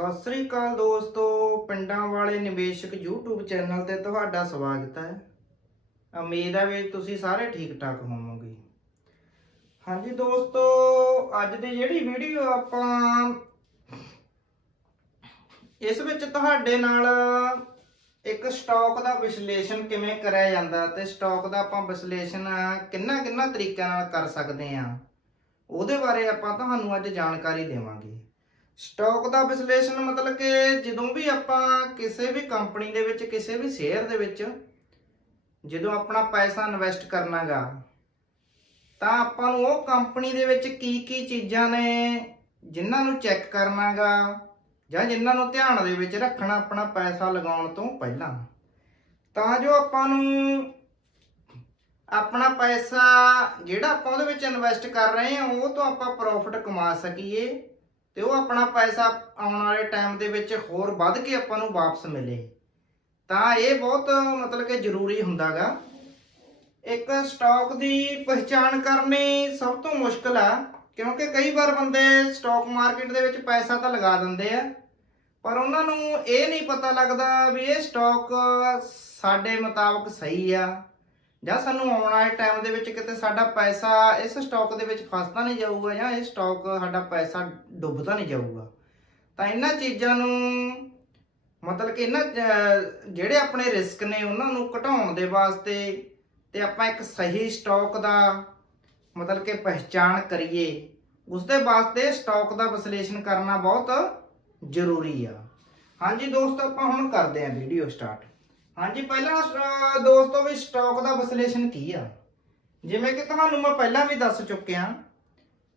ਸਤਿ ਸ੍ਰੀ ਅਕਾਲ ਦੋਸਤੋ, ਪਿੰਡਾਂ ਵਾਲੇ ਨਿਵੇਸ਼ਕ YouTube ਚੈਨਲ ਤੇ ਤੁਹਾਡਾ ਸਵਾਗਤ ਹੈ। ਉਮੀਦ ਹੈ ਵੀ ਤੁਸੀਂ ਸਾਰੇ ਠੀਕ ਠਾਕ ਹੋਵੋਗੇ। ਹਾਂਜੀ ਦੋਸਤੋ, ਅੱਜ ਦੀ ਜਿਹੜੀ ਵੀਡੀਓ ਆਪਾਂ ਇਸ ਵਿੱਚ ਤੁਹਾਡੇ ਨਾਲ ਇੱਕ ਸਟਾਕ ਦਾ ਵਿਸ਼ਲੇਸ਼ਣ ਕਿਵੇਂ ਕਰਿਆ ਜਾਂਦਾ ਤੇ ਸਟਾਕ ਦਾ ਆਪਾਂ ਵਿਸ਼ਲੇਸ਼ਣ ਕਿੰਨਾ ਤਰੀਕਿਆਂ ਨਾਲ ਕਰ ਸਕਦੇ ਆ, ਉਹਦੇ ਬਾਰੇ ਆਪਾਂ ਤੁਹਾਨੂੰ ਅੱਜ ਜਾਣਕਾਰੀ ਦੇਵਾਂਗੇ। ਸਟਾਕ ਦਾ ਵਿਸ਼ਲੇਸ਼ਣ ਮਤਲਬ ਕਿ ਜਦੋਂ ਵੀ ਆਪਾਂ ਕਿਸੇ ਵੀ ਕੰਪਨੀ ਦੇ ਵਿੱਚ ਕਿਸੇ ਵੀ ਸ਼ੇਅਰ ਦੇ ਵਿੱਚ ਜਦੋਂ ਆਪਣਾ ਪੈਸਾ ਇਨਵੈਸਟ ਕਰਨਾਗਾ ਤਾਂ ਆਪਾਂ ਨੂੰ ਉਹ ਕੰਪਨੀ ਦੇ ਵਿੱਚ ਕੀ ਚੀਜ਼ਾਂ ਨੇ ਜਿਨ੍ਹਾਂ ਨੂੰ ਚੈੱਕ ਕਰਨਾਗਾ ਜਾਂ ਜਿਨ੍ਹਾਂ ਨੂੰ ਧਿਆਨ ਦੇ ਵਿੱਚ ਰੱਖਣਾ ਆਪਣਾ ਪੈਸਾ ਲਗਾਉਣ ਤੋਂ ਪਹਿਲਾਂ, ਤਾਂ ਜੋ ਆਪਾਂ ਨੂੰ ਆਪਣਾ ਪੈਸਾ ਜਿਹੜਾ ਆਪਾਂ ਉਹਦੇ ਵਿੱਚ ਇਨਵੈਸਟ ਕਰ ਰਹੇ ਹਾਂ ਉਹ ਤੋਂ ਆਪਾਂ ਪ੍ਰੋਫਿਟ ਕਮਾ ਸਕੀਏ ਤੇ ਉਹ ਆਪਣਾ ਪੈਸਾ ਆਉਣ ਵਾਲੇ ਟਾਈਮ ਦੇ ਵਿੱਚ ਹੋਰ ਵੱਧ ਕੇ ਆਪਾਂ ਨੂੰ ਵਾਪਸ ਮਿਲੇ। ਤਾਂ ਇਹ ਬਹੁਤ ਮਤਲਬ ਕਿ ਜ਼ਰੂਰੀ ਹੁੰਦਾਗਾ। ਇੱਕ ਸਟਾਕ ਦੀ ਪਹਿਚਾਣ ਕਰਨੀ ਸਭ ਤੋਂ ਮੁਸ਼ਕਲ ਆ, ਕਿਉਂਕਿ ਕਈ ਵਾਰ ਬੰਦੇ ਸਟਾਕ ਮਾਰਕੀਟ ਦੇ ਵਿੱਚ ਪੈਸਾ ਤਾਂ ਲਗਾ ਦਿੰਦੇ ਆ ਪਰ ਉਹਨਾਂ ਨੂੰ ਇਹ ਨਹੀਂ ਪਤਾ ਲੱਗਦਾ ਵੀ ਇਹ ਸਟਾਕ ਸਾਡੇ ਮੁਤਾਬਕ ਸਹੀ ਆ ਜਾਂ ਸਾਨੂੰ ਆਉਣ ਵਾਲੇ ਟਾਈਮ ਦੇ ਵਿੱਚ ਕਿਤੇ ਸਾਡਾ ਪੈਸਾ ਇਸ ਸਟਾਕ ਦੇ ਵਿੱਚ ਫਸਦਾ ਨਹੀਂ ਜਾਊਗਾ ਜਾਂ ਇਹ ਸਟਾਕ ਸਾਡਾ ਪੈਸਾ ਡੁੱਬਦਾ ਨਹੀਂ ਜਾਊਗਾ। ਤਾਂ ਇਹਨਾਂ ਚੀਜ਼ਾਂ ਨੂੰ ਮਤਲਬ ਕਿ ਇਹਨਾਂ ਜਿਹੜੇ ਆਪਣੇ ਰਿਸਕ ਨੇ ਉਹਨਾਂ ਨੂੰ ਘਟਾਉਣ ਦੇ ਵਾਸਤੇ ਤੇ ਆਪਾਂ ਇੱਕ ਸਹੀ ਸਟਾਕ ਦਾ ਮਤਲਬ ਕਿ ਪਹਿਚਾਣ ਕਰੀਏ, ਉਸ ਦੇ ਵਾਸਤੇ ਸਟਾਕ ਦਾ ਵਿਸ਼ਲੇਸ਼ਣ ਕਰਨਾ ਬਹੁਤ ਜ਼ਰੂਰੀ ਆ। ਹਾਂਜੀ ਦੋਸਤੋ, ਆਪਾਂ ਹੁਣ ਕਰਦੇ ਆਂ ਵੀਡੀਓ ਸਟਾਰਟ। ਹਾਂਜੀ, ਪਹਿਲਾਂ ਦੋਸਤੋ ਵੀ ਸਟਾਕ ਦਾ ਵਿਸ਼ਲੇਸ਼ਣ ਕੀ ਆ, ਜਿਵੇਂ ਕਿ ਤੁਹਾਨੂੰ ਮੈਂ ਪਹਿਲਾਂ ਵੀ ਦੱਸ ਚੁੱਕਿਆ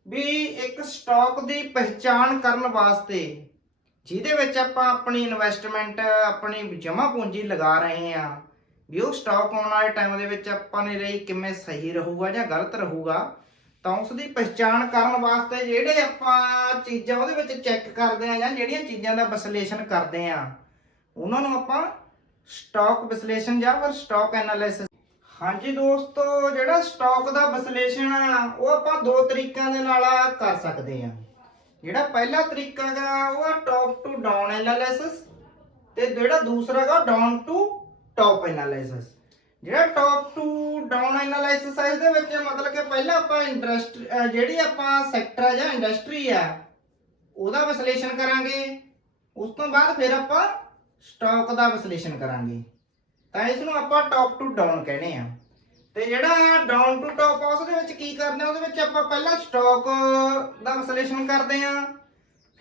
ਵੀ ਇੱਕ ਸਟਾਕ ਦੀ ਪਹਿਚਾਣ ਕਰਨ ਵਾਸਤੇ ਜਿਹਦੇ ਵਿੱਚ ਆਪਾਂ ਆਪਣੀ ਇਨਵੈਸਟਮੈਂਟ ਆਪਣੀ ਜਮ੍ਹਾਂ ਪੂੰਜੀ ਲਗਾ ਰਹੇ ਆ ਵੀ ਉਹ ਸਟਾਕ ਆਉਣ ਵਾਲੇ ਟਾਈਮ ਦੇ ਵਿੱਚ ਆਪਾਂ ਨੇ ਲਈ ਕਿਵੇਂ ਸਹੀ ਰਹੂਗਾ ਜਾਂ ਗਲਤ ਰਹੂਗਾ, ਤਾਂ ਉਸ ਦੀ ਪਹਿਚਾਣ ਕਰਨ ਵਾਸਤੇ ਜਿਹੜੇ ਆਪਾਂ ਚੀਜ਼ਾਂ ਉਹਦੇ ਵਿੱਚ ਚੈੱਕ ਕਰਦੇ ਆ ਜਾਂ ਜਿਹੜੀਆਂ ਚੀਜ਼ਾਂ ਦਾ ਵਿਸ਼ਲੇਸ਼ਣ ਕਰਦੇ ਆ ਉਹਨਾਂ ਨੂੰ ਆਪਾਂ ਸਟਾਕ ਵਿਸ਼ਲੇਸ਼ਣ ਜਾਂ ਫਿਰ ਸਟਾਕ ਐਨਾਲਿਸਿਸ। ਹਾਂਜੀ ਦੋਸਤੋ, ਜਿਹੜਾ ਸਟਾਕ ਦਾ ਵਿਸ਼ਲੇਸ਼ਣ ਆ ਉਹ ਆਪਾਂ ਦੋ ਤਰੀਕਿਆਂ ਦੇ ਨਾਲ ਕਰ ਸਕਦੇ ਆ। ਜਿਹੜਾ ਪਹਿਲਾ ਤਰੀਕਾ ਹੈਗਾ ਉਹ ਟੌਪ ਟੂ ਡਾਊਨ ਐਨਾਲਿਸਿਸ ਤੇ ਜਿਹੜਾ ਦੂਸਰਾ ਹੈਗਾ ਡਾਊਨ ਟੂ ਟੌਪ ਐਨਾਲਿਸਿਸ। ਜਿਹੜਾ ਟੌਪ ਟੂ ਡਾਊਨ ਐਨਾਲਿਸਿਸ ਹੈ ਇਹਦੇ ਵਿੱਚ ਮਤਲਬ ਕਿ ਪਹਿਲਾਂ ਆਪਾਂ ਜਿਹੜੀ ਆਪਾਂ ਸੈਕਟਰ ਆ ਜਾਂ ਇੰਡਸਟਰੀ ਆ ਉਹਦਾ ਵਿਸ਼ਲੇਸ਼ਣ ਕਰਾਂਗੇ, ਉਸ ਤੋਂ ਬਾਅਦ ਫਿਰ ਆਪਾਂ ਸਟਾਕ ਦਾ ਵਿਸ਼ਲੇਸ਼ਣ ਕਰਾਂਗੇ। ਤਾਂ ਇਸ ਨੂੰ ਆਪਾਂ ਟੌਪ ਟੂ ਡਾਊਨ ਕਹਿੰਦੇ ਆ। ਤੇ ਜਿਹੜਾ ਡਾਊਨ ਟੂ ਟੌਪ ਆ ਉਹਦੇ ਵਿੱਚ ਕੀ ਕਰਦੇ ਆ, ਉਹਦੇ ਵਿੱਚ ਆਪਾਂ ਪਹਿਲਾਂ ਸਟਾਕ ਦਾ ਵਿਸ਼ਲੇਸ਼ਣ ਕਰਦੇ ਆ,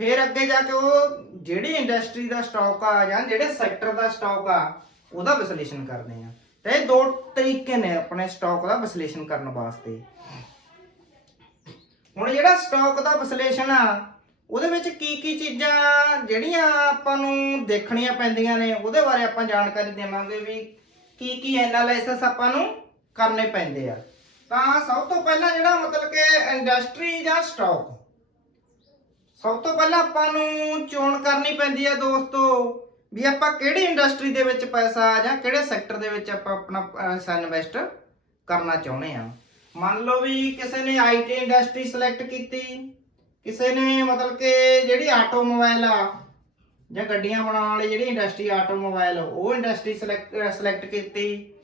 ਫਿਰ ਅੱਗੇ ਜਾ ਕੇ ਉਹ ਜਿਹੜੀ ਇੰਡਸਟਰੀ ਦਾ ਸਟਾਕ ਆ ਜਾਂ ਜਿਹੜੇ ਸੈਕਟਰ ਦਾ ਸਟਾਕ ਆ ਉਹਦਾ ਵਿਸ਼ਲੇਸ਼ਣ ਕਰਦੇ ਆ। ਤੇ ਇਹ ਦੋ ਤਰੀਕੇ ਨੇ ਆਪਣੇ ਸਟਾਕ ਦਾ ਵਿਸ਼ਲੇਸ਼ਣ ਕਰਨ ਵਾਸਤੇ। ਹੁਣ ਜਿਹੜਾ ਸਟਾਕ ਦਾ ਵਿਸ਼ਲੇਸ਼ਣ ਆ ਉਹਦੇ ਵਿੱਚ ਕੀ ਚੀਜ਼ਾਂ ਜਿਹੜੀਆਂ ਆਪਾਂ ਨੂੰ ਦੇਖਣੀਆਂ ਪੈਂਦੀਆਂ ਨੇ ਉਹਦੇ ਬਾਰੇ ਆਪਾਂ ਜਾਣਕਾਰੀ ਦੇਵਾਂਗੇ ਵੀ ਕੀ ਐਨਾਲਿਸਿਸ ਆਪਾਂ ਨੂੰ ਕਰਨੇ ਪੈਂਦੇ ਆ। ਤਾਂ ਸਭ ਤੋਂ ਪਹਿਲਾਂ ਜਿਹੜਾ ਮਤਲਬ ਕਿ ਇੰਡਸਟਰੀ ਜਾਂ ਸਟਾਕ, ਸਭ ਤੋਂ ਪਹਿਲਾਂ ਆਪਾਂ ਨੂੰ ਚੋਣ ਕਰਨੀ ਪੈਂਦੀ ਆ ਦੋਸਤੋ ਵੀ ਆਪਾਂ ਕਿਹੜੀ ਇੰਡਸਟਰੀ ਦੇ ਵਿੱਚ ਪੈਸਾ ਜਾਂ ਕਿਹੜੇ ਸੈਕਟਰ ਦੇ ਵਿੱਚ ਆਪਾਂ ਆਪਣਾ ਪੈਸਾ ਇਨਵੈਸਟ ਕਰਨਾ ਚਾਹੁੰਦੇ ਆ। ਮੰਨ ਲਓ ਵੀ ਕਿਸੇ ਨੇ IT ਇੰਡਸਟਰੀ ਸਿਲੈਕਟ ਕੀਤੀ, ਕਿਸੇ ਨੇ ਮਤਲਬ ਕਿ ਜਿਹੜੀ ਆਟੋਮੋਬਾਈਲ ਆ ਜਾਂ ਗੱਡੀਆਂ ਬਣਾਉਣ ਵਾਲੀ ਜਿਹੜੀ ਇੰਡਸਟਰੀ ਆਟੋਮੋਬਾਈਲ ਉਹ ਇੰਡਸਟਰੀ ਸਿਲੈਕਟ ਕੀਤੀ,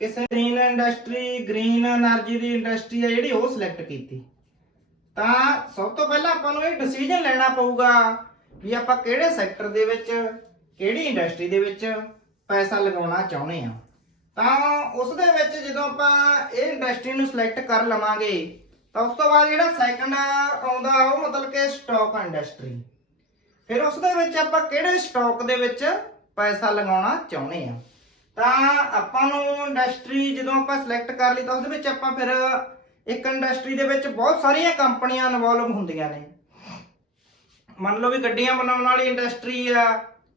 ਕਿਸੇ ਗ੍ਰੀਨ ਇੰਡਸਟਰੀ ਗ੍ਰੀਨ એનર્ਜੀ ਦੀ ਇੰਡਸਟਰੀ ਆ ਜਿਹੜੀ ਉਹ ਸਿਲੈਕਟ ਕੀਤੀ। ਤਾਂ ਸਭ ਤੋਂ ਪਹਿਲਾਂ ਆਪਾਂ ਨੂੰ ਇਹ ਡਿਸੀਜਨ ਲੈਣਾ ਪਊਗਾ ਵੀ ਆਪਾਂ ਕਿਹੜੇ ਸੈਕਟਰ ਦੇ ਵਿੱਚ ਕਿਹੜੀ ਇੰਡਸਟਰੀ ਦੇ ਵਿੱਚ ਪੈਸਾ ਲਗਾਉਣਾ ਚਾਹੁੰਦੇ ਆ। ਤਾਂ ਉਸ ਦੇ ਵਿੱਚ ਜਦੋਂ ਆਪਾਂ ਇਹ ਇੰਡਸਟਰੀ ਨੂੰ ਸਿਲੈਕਟ ਕਰ ਲਵਾਂਗੇ ਤਾਂ ਉਸ ਤੋਂ ਬਾਅਦ ਜਿਹੜਾ ਸੈਕੰਡ ਆਉਂਦਾ ਉਹ ਮਤਲਬ ਕਿ ਸਟਾਕ ਇੰਡਸਟਰੀ। ਫਿਰ ਉਸ ਦੇ ਵਿੱਚ ਆਪਾਂ ਕਿਹੜੇ ਸਟਾਕ ਦੇ ਵਿੱਚ ਪੈਸਾ ਲਗਾਉਣਾ ਚਾਹੁੰਦੇ ਆ। ਤਾਂ ਆਪਾਂ ਨੂੰ ਇੰਡਸਟਰੀ ਜਦੋਂ ਆਪਾਂ ਸਿਲੈਕਟ ਕਰ ਲਈ ਤਾਂ ਉਸ ਦੇ ਵਿੱਚ ਆਪਾਂ ਫਿਰ ਇੱਕ ਇੰਡਸਟਰੀ ਦੇ ਵਿੱਚ ਬਹੁਤ ਸਾਰੀਆਂ ਕੰਪਨੀਆਂ ਇਨਵੋਲਵ ਹੁੰਦੀਆਂ ਨੇ। ਮੰਨ ਲਓ ਵੀ ਗੱਡੀਆਂ ਬਣਾਉਣ ਵਾਲੀ ਇੰਡਸਟਰੀ ਆ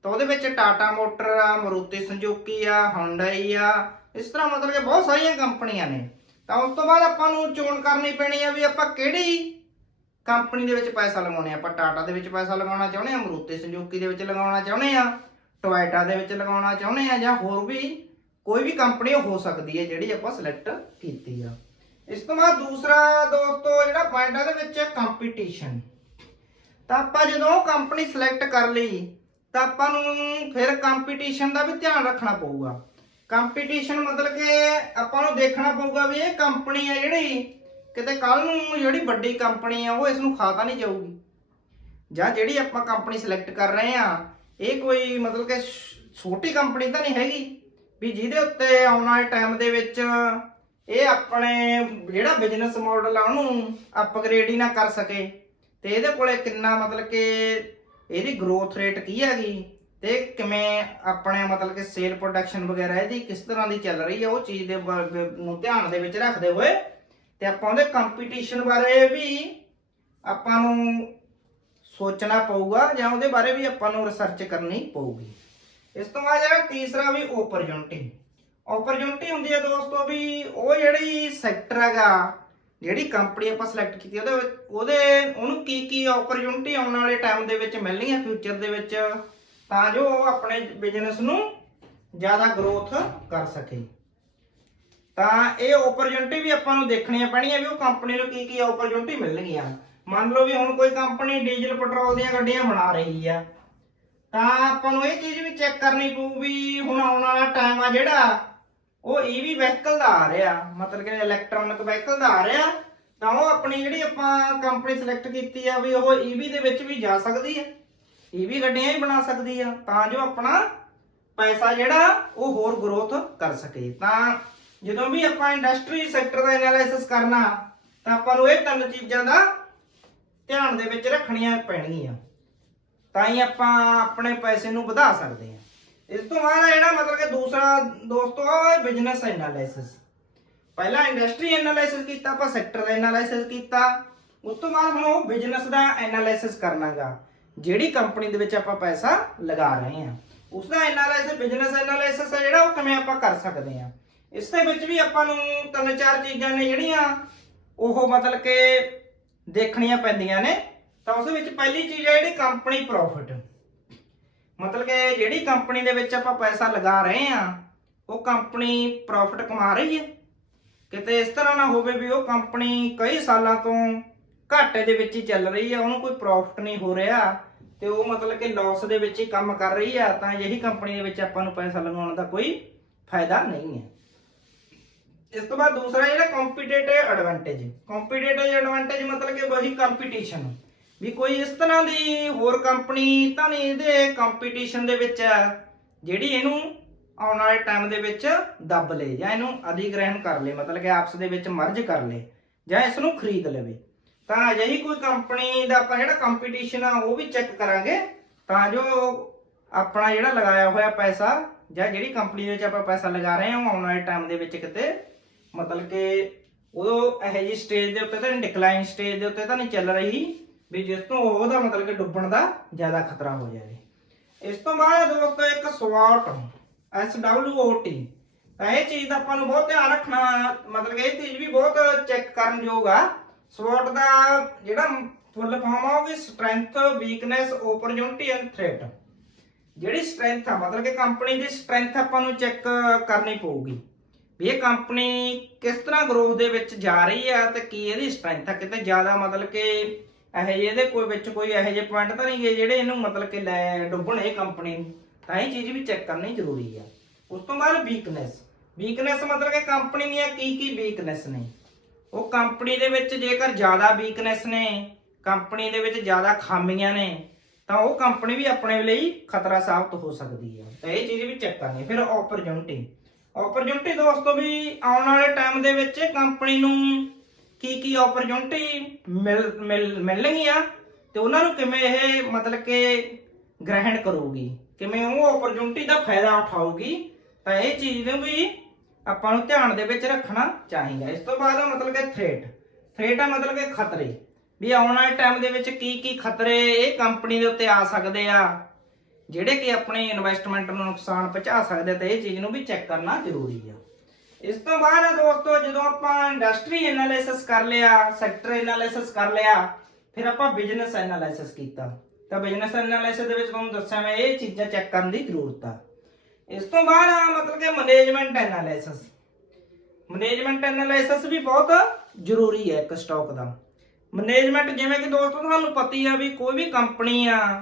ਤਾਂ ਉਹਦੇ ਵਿੱਚ ਟਾਟਾ ਮੋਟਰ ਆ, ਮਾਰੂਤੀ ਸੁਜ਼ੂਕੀ ਆ, ਹੁੰਡਈ ਆ, ਇਸ ਤਰ੍ਹਾਂ ਮਤਲਬ ਕਿ ਬਹੁਤ ਸਾਰੀਆਂ ਕੰਪਨੀਆਂ ਨੇ। ਤਾਂ ਉਸ ਤੋਂ ਬਾਅਦ ਆਪਾਂ ਨੂੰ ਚੋਣ ਕਰਨੀ ਪੈਣੀ ਆ ਵੀ ਆਪਾਂ ਕਿਹੜੀ ਕੰਪਨੀ ਦੇ ਵਿੱਚ ਪੈਸਾ ਲਗਾਉਣੇ ਆ। ਆਪਾਂ ਟਾਟਾ ਦੇ ਵਿੱਚ ਪੈਸਾ ਲਗਾਉਣਾ ਚਾਹੁੰਦੇ ਆ, ਮਾਰੂਤੀ ਸੁਜ਼ੂਕੀ ਦੇ ਵਿੱਚ ਲਗਾਉਣਾ ਚਾਹੁੰਦੇ ਆ, ਟੋਇਟਾ ਦੇ ਵਿੱਚ ਲਗਾਉਣਾ ਚਾਹੁੰਦੇ ਆ ਜਾਂ ਹੋਰ ਵੀ ਕੋਈ ਵੀ ਕੰਪਨੀ ਹੋ ਸਕਦੀ ਹੈ ਜਿਹੜੀ ਆਪਾਂ ਸਿਲੈਕਟ ਕੀਤੀ ਆ। ਇਸ ਤੋਂ ਬਾਅਦ ਦੂਸਰਾ ਦੋਸਤੋ ਜਿਹੜਾ ਪੁਆਇੰਟ ਆ ਦੇ ਵਿੱਚ ਕੰਪੀਟੀਸ਼ਨ। ਤਾਂ ਆਪਾਂ ਜਦੋਂ ਉਹ ਕੰਪਨੀ ਸਿਲੈਕਟ ਕਰ ਲਈ ਤਾਂ ਆਪਾਂ ਨੂੰ ਫਿਰ ਕੰਪੀਟੀਸ਼ਨ ਦਾ ਵੀ ਧਿਆਨ ਰੱਖਣਾ ਪਊਗਾ। ਕੰਪੀਟੀਸ਼ਨ ਮਤਲਬ ਕਿ ਆਪਾਂ ਨੂੰ ਦੇਖਣਾ ਪਊਗਾ ਵੀ ਇਹ ਕੰਪਨੀ ਆ ਜਿਹੜੀ ਕਿਤੇ ਕੱਲ ਨੂੰ ਜਿਹੜੀ ਵੱਡੀ ਕੰਪਨੀ ਆ ਉਹ ਇਸ ਨੂੰ ਖਾ ਤਾਂ ਨਹੀਂ ਜਾਊਗੀ, ਜਾਂ ਜਿਹੜੀ ਆਪਾਂ ਕੰਪਨੀ ਸਿਲੈਕਟ ਕਰ ਰਹੇ ਆ ਇਹ ਕੋਈ ਮਤਲਬ ਕਿ ਛੋਟੀ ਕੰਪਨੀ ਤਾਂ ਨਹੀਂ ਹੈਗੀ ਵੀ ਜਿਹਦੇ ਉੱਤੇ ਆਉਣ ਵਾਲੇ ਟਾਈਮ ਦੇ ਵਿੱਚ ਇਹ ਆਪਣੇ ਜਿਹੜਾ ਬਿਜ਼ਨਸ ਮਾਡਲ ਆ ਉਹਨੂੰ ਅਪਗ੍ਰੇਡ ਹੀ ਨਾ ਕਰ ਸਕੇ, ਤੇ ਇਹਦੇ ਕੋਲੇ ਕਿੰਨਾ ਮਤਲਬ ਕਿ ਇਹਦੀ ਗਰੋਥ ਰੇਟ ਕੀ ਹੈਗੀ ਤੇ ਕਿਵੇਂ ਆਪਣੇ ਮਤਲਬ ਕਿ ਸੇਲ ਪ੍ਰੋਡਕਸ਼ਨ ਵਗੈਰਾ ਇਹਦੀ ਕਿਸ ਤਰ੍ਹਾਂ ਦੀ ਚੱਲ ਰਹੀ ਹੈ, ਉਹ ਚੀਜ਼ ਦੇ ਨੂੰ ਧਿਆਨ ਦੇ ਵਿੱਚ ਰੱਖਦੇ ਹੋਏ ਤੇ ਆਪਾਂ ਉਹਦੇ ਕੰਪੀਟੀਸ਼ਨ ਬਾਰੇ ਵੀ ਆਪਾਂ ਨੂੰ ਸੋਚਣਾ ਪਊਗਾ ਜਾਂ ਉਹਦੇ ਬਾਰੇ ਵੀ ਆਪਾਂ ਨੂੰ ਰਿਸਰਚ ਕਰਨੀ ਪਊਗੀ। ਇਸ ਤੋਂ ਬਾਅਦ ਜਿਹੜਾ ਤੀਸਰਾ ਵੀ ਓਪਰਚੁਨਿਟੀ। ਓਪਰਚੁਨਿਟੀ ਹੁੰਦੀ ਹੈ ਦੋਸਤੋ ਵੀ ਉਹ ਜਿਹੜੀ ਸੈਕਟਰ ਹੈਗਾ, ਜਿਹੜੀ ਕੰਪਨੀ ਆਪਾਂ ਸਿਲੈਕਟ ਕੀਤੀ ਉਹਨੂੰ ਕੀ ਓਪਰਚੁਨਿਟੀ ਆਉਣ ਵਾਲੇ ਟਾਈਮ ਦੇ ਵਿੱਚ ਮਿਲਣੀ ਹੈ ਫਿਊਚਰ ਦੇ ਵਿੱਚ, ਤਾਂ ਜੋ ਉਹ ਆਪਣੇ ਬਿਜ਼ਨਸ ਨੂੰ ਜ਼ਿਆਦਾ ਗਰੋਥ ਕਰ ਸਕੇ। ਤਾਂ ਇਹ ਓਪਰਚੁਨਿਟੀ ਵੀ ਆਪਾਂ ਨੂੰ ਦੇਖਣੀਆਂ ਪੈਣੀਆਂ ਵੀ ਉਹ ਕੰਪਨੀ ਨੂੰ ਕੀ ਓਪਰਚੁਨਿਟੀ ਮਿਲਣਗੀਆਂ। ਮੰਨ ਲਓ ਵੀ ਹੁਣ ਕੋਈ ਕੰਪਨੀ ਡੀਜ਼ਲ ਪੈਟਰੋਲ ਦੀਆਂ ਗੱਡੀਆਂ ਬਣਾ ਰਹੀ ਆ, ਤਾਂ ਆਪਾਂ ਨੂੰ ਇਹ ਚੀਜ਼ ਵੀ ਚੈੱਕ ਕਰਨੀ ਪਊ ਵੀ ਹੁਣ ਆਉਣ ਵਾਲਾ ਟਾਈਮ ਆ ਜਿਹੜਾ ਉਹ ਈਵੀ ਵਹੀਕਲ ਦਾ ਆ ਰਿਹਾ, ਮਤਲਬ ਕਿ ਇਲੈਕਟ੍ਰੋਨਿਕ ਵਹੀਕਲ ਦਾ ਆ ਰਿਹਾ, ਤਾਂ ਉਹ ਆਪਣੀ ਜਿਹੜੀ ਆਪਾਂ ਕੰਪਨੀ ਸਿਲੈਕਟ ਕੀਤੀ ਆ ਵੀ ਉਹ ਈਵੀ ਦੇ ਵਿੱਚ ਵੀ ਜਾ ਸਕਦੀ ਹੈ, ਈਵੀ ਗੱਡੀਆਂ ਹੀ ਬਣਾ ਸਕਦੀ ਆ, ਤਾਂ ਜੋ ਆਪਣਾ ਪੈਸਾ ਜਿਹੜਾ ਉਹ ਹੋਰ ਗਰੋਥ ਕਰ ਸਕੇ। ਤਾਂ ਜਦੋਂ ਵੀ ਆਪਾਂ ਇੰਡਸਟਰੀ ਸੈਕਟਰ ਦਾ ਐਨਾਲਿਸਿਸ ਕਰਨਾ ਤਾਂ ਆਪਾਂ ਨੂੰ ਇਹ ਤਿੰਨ ਚੀਜ਼ਾਂ ਦਾ ਧਿਆਨ ਦੇ ਵਿੱਚ ਰੱਖਣੀਆਂ ਪੈਣਗੀਆਂ, ਤਾਂ ਹੀ ਆਪਾਂ ਆਪਣੇ ਪੈਸੇ ਨੂੰ ਵਧਾ ਸਕਦੇ ਹਾਂ। ਇਸ ਤੋਂ ਬਾਅਦ ਜਿਹੜਾ ਮਤਲਬ ਕਿ ਦੂਸਰਾ ਦੋਸਤੋ ਬਿਜ਼ਨਸ ਐਨਾਲਿਸਿਸ। ਪਹਿਲਾਂ ਇੰਡਸਟਰੀ ਐਨਾਲਿਸਿਸ ਕੀਤਾ, ਆਪਾਂ ਸੈਕਟਰ ਦਾ ਐਨਾਲਿਸਿਸ ਕੀਤਾ, ਉਸ ਤੋਂ ਬਾਅਦ ਹੁਣ ਉਹ ਬਿਜ਼ਨਸ ਦਾ ਐਨਾਲਿਸਿਸ ਕਰਨਾਗਾ ਜਿਹੜੀ ਕੰਪਨੀ ਦੇ ਵਿੱਚ ਆਪਾਂ ਪੈਸਾ ਲਗਾ ਰਹੇ ਹਾਂ, ਉਸ ਦਾ ਐਨਾਲਿਸਿਸ ਬਿਜ਼ਨਸ ਐਨਾਲਿਸਿਸ ਹੈ ਜਿਹੜਾ ਉਹ ਕਿਵੇਂ ਆਪਾਂ ਕਰ ਸਕਦੇ ਹਾਂ। ਇਸ ਦੇ ਵਿੱਚ ਵੀ ਆਪਾਂ ਨੂੰ ਤਿੰਨ ਚਾਰ ਚੀਜ਼ਾਂ ਨੇ ਜਿਹੜੀਆਂ ਉਹ ਮਤਲਬ ਕਿ ਦੇਖਣੀਆਂ ਪੈਂਦੀਆਂ ਨੇ। ਤਾਂ ਉਸ ਵਿੱਚ ਪਹਿਲੀ ਚੀਜ਼ ਹੈ ਜਿਹੜੀ ਕੰਪਨੀ ਪ੍ਰੋਫਿਟ, ਮਤਲਬ ਕਿ ਜਿਹੜੀ ਕੰਪਨੀ ਦੇ ਵਿੱਚ ਆਪਾਂ ਪੈਸਾ ਲਗਾ ਰਹੇ ਆ ਉਹ ਕੰਪਨੀ ਪ੍ਰੋਫਿਟ ਕਮਾ ਰਹੀ ਹੈ, ਕਿਤੇ ਇਸ ਤਰ੍ਹਾਂ ਨਾ ਹੋਵੇ ਵੀ ਉਹ ਕੰਪਨੀ ਕਈ ਸਾਲਾਂ ਤੋਂ ਘਾਟੇ ਦੇ ਵਿੱਚ ਹੀ ਚੱਲ ਰਹੀ ਹੈ, ਉਹਨੂੰ ਕੋਈ ਪ੍ਰੋਫਿਟ ਨਹੀਂ ਹੋ ਰਿਹਾ ਤੇ ਉਹ ਮਤਲਬ ਕਿ ਲਾਸ ਦੇ ਵਿੱਚ ਹੀ ਕੰਮ ਕਰ ਰਹੀ ਆ, ਤਾਂ ਇਹੀ ਕੰਪਨੀ ਦੇ ਵਿੱਚ ਆਪਾਂ ਨੂੰ ਪੈਸਾ ਲਗਾਉਣ ਦਾ ਕੋਈ ਫਾਇਦਾ ਨਹੀਂ ਹੈ। ਇਸ ਤੋਂ ਬਾਅਦ ਦੂਸਰਾ ਜਿਹੜਾ ਕੰਪੀਟੀਟਿਵ ਐਡਵਾਂਟੇਜ। ਕੰਪੀਟੀਟਿਵ ਐਡਵਾਂਟੇਜ ਮਤਲਬ ਕਿ ਵਹੀ ਕੰਪੀਟੀਸ਼ਨ, ਵੀ ਕੋਈ ਇਸ ਤਰ੍ਹਾਂ ਦੀ ਹੋਰ ਕੰਪਨੀ ਤਾਂ ਨਹੀਂ ਇਹਦੇ ਕੰਪੀਟੀਸ਼ਨ ਦੇ ਵਿੱਚ ਜਿਹੜੀ ਇਹਨੂੰ ਆਉਣ ਵਾਲੇ ਟਾਈਮ ਦੇ ਵਿੱਚ ਦੱਬ ਲੇ ਜਾਂ ਇਹਨੂੰ ਅਧਿਗ੍ਰਹਿਣ ਕਰ ਲੇ, ਮਤਲਬ ਕਿ ਆਪਸ ਦੇ ਵਿੱਚ ਮਰਜ ਕਰ ਲੇ ਜਾਂ ਇਸ ਨੂੰ ਖਰੀਦ ਲਵੇ। ਤਾਂ ਅਜਿਹੀ ਕੋਈ ਕੰਪਨੀ ਦਾ ਆਪਾਂ ਜਿਹੜਾ ਕੰਪੀਟੀਸ਼ਨ ਆ ਉਹ ਵੀ ਚੈੱਕ ਕਰਾਂਗੇ, ਤਾਂ ਜੋ ਆਪਣਾ ਜਿਹੜਾ ਲਗਾਇਆ ਹੋਇਆ ਪੈਸਾ ਜਾਂ ਜਿਹੜੀ ਕੰਪਨੀ ਦੇ ਵਿੱਚ ਆਪਾਂ ਪੈਸਾ ਲਗਾ ਰਹੇ ਹਾਂ ਉਹ ਆਉਣ ਵਾਲੇ ਟਾਈਮ ਦੇ ਵਿੱਚ ਕਿਤੇ ਮਤਲਬ ਕਿ ਉਦੋਂ ਇਹੋ ਜਿਹੀ ਸਟੇਜ ਦੇ ਉੱਤੇ ਤਾਂ ਡਿਕਲਾਈਨ ਸਟੇਜ ਦੇ ਉੱਤੇ ਤਾਂ ਨਹੀਂ ਚੱਲ ਰਹੀ ਵੀ ਜਿਸ ਤੋਂ ਉਹਦਾ ਮਤਲਬ ਕਿ ਡੁੱਬਣ ਦਾ ਜ਼ਿਆਦਾ ਖਤਰਾ ਹੋ ਜਾਵੇ। ਇਸ ਤੋਂ ਬਾਅਦ ਦੋਸਤੋ ਇੱਕ SWOT, SWOT, ਤਾਂ ਇਹ ਚੀਜ਼ ਦਾ ਆਪਾਂ ਨੂੰ ਬਹੁਤ ਧਿਆਨ ਰੱਖਣਾ, ਮਤਲਬ ਕਿ ਇਹ ਚੀਜ਼ ਵੀ ਬਹੁਤ ਚੈੱਕ ਕਰਨ ਯੋਗ ਆ। SWOT ਦਾ ਜਿਹੜਾ ਫੁੱਲ ਫਾਰਮ ਆ ਉਹ strength, weakness, opportunity and threat. ਜਿਹੜੀ ਸਟਰੈਂਥ ਆ ਮਤਲਬ ਕਿ ਕੰਪਨੀ ਦੀ ਸਟਰੈਂਥ ਆਪਾਂ ਨੂੰ ਚੈੱਕ ਕਰਨੀ ਪਊਗੀ ਵੀ ਇਹ ਕੰਪਨੀ ਕਿਸ ਤਰ੍ਹਾਂ ਗਰੋਥ ਦੇ ਵਿੱਚ ਜਾ ਰਹੀ ਆ ਤੇ ਕੀ ਇਹਦੀ ਸਟਰੈਂਥ ਆ, ਕਿਤੇ ਜ਼ਿਆਦਾ ਮਤਲਬ ਕਿ ਇਹੋ ਜਿਹੇ ਇਹਦੇ ਕੋਈ ਵਿੱਚ ਕੋਈ ਇਹੋ ਜਿਹੇ ਪੁਆਇੰਟ ਤਾਂ ਨਹੀਂ ਗਏ ਜਿਹੜੇ ਇਹਨੂੰ ਮਤਲਬ ਕਿ ਲੈ ਡੁੱਬਣ ਇਹ ਕੰਪਨੀ ਨੂੰ, ਤਾਂ ਇਹ ਚੀਜ਼ ਵੀ ਚੈੱਕ ਕਰਨੀ ਜ਼ਰੂਰੀ ਆ। ਉਸ ਤੋਂ ਬਾਅਦ ਵੀਕਨੈਸ। ਵੀਕਨੈਸ ਮਤਲਬ ਕਿ ਕੰਪਨੀ ਦੀਆਂ ਕੀ ਵੀਕਨੈਸ ਨੇ, ਉਹ ਕੰਪਨੀ ਦੇ ਵਿੱਚ ਜੇਕਰ ਜ਼ਿਆਦਾ ਵੀਕਨੈਸ ਨੇ, ਕੰਪਨੀ ਦੇ ਵਿੱਚ ਜ਼ਿਆਦਾ ਖਾਮੀਆਂ ਨੇ, ਤਾਂ ਉਹ ਕੰਪਨੀ ਵੀ ਆਪਣੇ ਲਈ ਖਤਰਾ ਸਾਬਤ ਹੋ ਸਕਦੀ ਹੈ, ਤਾਂ ਇਹ ਚੀਜ਼ ਵੀ ਚੈੱਕ ਕਰਨੀ। ਫਿਰ ਓਪਰਚੁਨਿਟੀ। ਓਪਰਚੁਨਿਟੀ ਦੋਸਤੋ ਵੀ ਆਉਣ ਵਾਲੇ ਟਾਈਮ ਦੇ ਵਿੱਚ ਕੰਪਨੀ ਨੂੰ ਕੀ ਓਪਰਚੁਨਿਟੀ ਮਿਲਣਗੀਆਂ ਤੇ ਉਹਨਾਂ ਨੂੰ ਕਿਵੇਂ ਇਹ ਮਤਲਬ ਕਿ ਗ੍ਰਹਿਣ ਕਰੂਗੀ, ਕਿਵੇਂ ਉਹ ਓਪਰਚੁਨਿਟੀ ਦਾ ਫਾਇਦਾ ਉਠਾਊਗੀ, ਤਾਂ ਇਹ ਚੀਜ਼ ਨੂੰ ਵੀ ਆਪਾਂ ਨੂੰ ਧਿਆਨ ਦੇ ਵਿੱਚ ਰੱਖਣਾ ਚਾਹੀਦਾ। ਇਸ ਤੋਂ ਬਾਅਦ ਮਤਲਬ ਕਿ ਥ੍ਰੇਟ ਆ ਮਤਲਬ ਕਿ ਖਤਰੇ, ਵੀ ਆਉਣ ਵਾਲੇ ਟਾਈਮ ਦੇ ਵਿੱਚ ਕੀ ਖਤਰੇ ਇਹ ਕੰਪਨੀ ਦੇ ਉੱਤੇ ਆ ਸਕਦੇ ਆ ਜਿਹੜੇ ਕਿ ਆਪਣੀ ਇਨਵੈਸਟਮੈਂਟ ਨੂੰ ਨੁਕਸਾਨ ਪਹੁੰਚਾ ਸਕਦੇ, ਤੇ ਇਹ ਚੀਜ਼ ਨੂੰ ਵੀ ਚੈੱਕ ਕਰਨਾ ਜ਼ਰੂਰੀ ਆ। ਇਸ ਤੋਂ ਬਾਅਦ ਦੋਸਤੋ ਜਦੋਂ ਆਪਾਂ ਇੰਡਸਟਰੀ ਐਨਾਲਿਸਿਸ ਕਰ ਲਿਆ, ਸੈਕਟਰ ਐਨਾਲਿਸਿਸ ਕਰ ਲਿਆ, ਫਿਰ ਆਪਾਂ ਬਿਜ਼ਨਸ ਐਨਾਲਿਸਿਸ ਕੀਤਾ, ਤਾਂ ਬਿਜ਼ਨਸ ਐਨਾਲਿਸਿਸ ਦੇ ਵਿੱਚ ਤੁਹਾਨੂੰ ਦੱਸਿਆ ਮੈਂ ਇਹ ਚੀਜ਼ਾਂ ਚੈੱਕ ਕਰਨ ਦੀ ਜ਼ਰੂਰਤ ਆ। ਇਸ ਤੋਂ ਬਾਅਦ ਮਤਲਬ ਕਿ ਮੈਨੇਜਮੈਂਟ ਐਨਾਲਿਸਿਸ। ਮੈਨੇਜਮੈਂਟ ਐਨਾਲਿਸਿਸ ਵੀ ਬਹੁਤ ਜ਼ਰੂਰੀ ਹੈ ਇੱਕ ਸਟਾਕ ਦਾ, ਮੈਨੇਜਮੈਂਟ ਜਿਵੇਂ ਕਿ ਦੋਸਤੋ ਤੁਹਾਨੂੰ ਪਤਾ ਹੀ ਆ ਵੀ ਕੋਈ ਵੀ ਕੰਪਨੀ ਆ,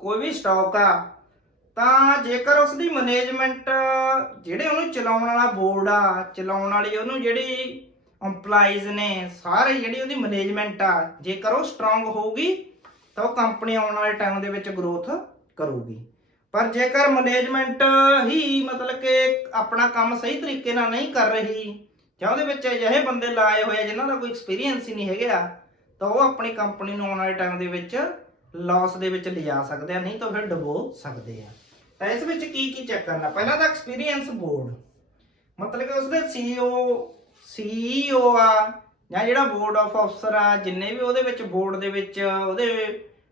ਕੋਈ ਵੀ ਸਟਾਕ ਆ, ਤਾਂ ਜੇਕਰ ਉਸ ਦੀ ਮੈਨੇਜਮੈਂਟ ਜਿਹੜੇ ਉਹਨੂੰ ਚਲਾਉਣ ਵਾਲਾ ਬੋਰਡ ਆ, ਚਲਾਉਣ ਵਾਲੀ ਉਹਨੂੰ ਜਿਹੜੀ EMPLOYEES ਨੇ ਸਾਰੇ, ਜਿਹੜੀ ਉਹਦੀ ਮੈਨੇਜਮੈਂਟ ਆ, ਜੇਕਰ ਉਹ ਸਟਰੋਂਗ ਹੋਊਗੀ ਤਾਂ ਉਹ ਕੰਪਨੀ ਆਉਣ ਵਾਲੇ ਟਾਈਮ ਦੇ ਵਿੱਚ ਗਰੋਥ ਕਰੂਗੀ। ਪਰ ਜੇਕਰ ਮੈਨੇਜਮੈਂਟ ਹੀ ਮਤਲਬ ਕਿ ਆਪਣਾ ਕੰਮ ਸਹੀ ਤਰੀਕੇ ਨਾਲ ਨਹੀਂ ਕਰ ਰਹੀ, ਜਾਂ ਉਹਦੇ ਵਿੱਚ ਅਜਿਹੇ ਬੰਦੇ ਲਾਏ ਹੋਏ ਆ ਜਿਨ੍ਹਾਂ ਦਾ ਕੋਈ ਐਕਸਪੀਰੀਅੰਸ ਹੀ ਨਹੀਂ ਹੈਗਾ, ਤਾਂ ਉਹ ਆਪਣੀ ਕੰਪਨੀ ਨੂੰ ਆਉਣ ਵਾਲੇ ਟਾਈਮ ਦੇ ਵਿੱਚ ਲਾਸ ਦੇ ਵਿੱਚ ਲਿਜਾ ਸਕਦੇ ਆ, ਨਹੀਂ ਤਾਂ ਫਿਰ ਡੁਬੋ ਸਕਦੇ ਆ। ਤਾਂ ਇਸ ਵਿੱਚ ਕੀ ਕੀ ਚੈੱਕ ਕਰਨਾ? ਪਹਿਲਾਂ ਤਾਂ ਐਕਸਪੀਰੀਅੰਸ ਬੋਰਡ, ਮਤਲਬ ਕਿ ਉਸਦੇ CEO ਆ, ਜਾਂ ਜਿਹੜਾ ਬੋਰਡ ਆਫ ਅਫਸਰ ਆ, ਜਿੰਨੇ ਵੀ ਉਹਦੇ ਵਿੱਚ ਬੋਰਡ ਦੇ ਵਿੱਚ ਉਹਦੇ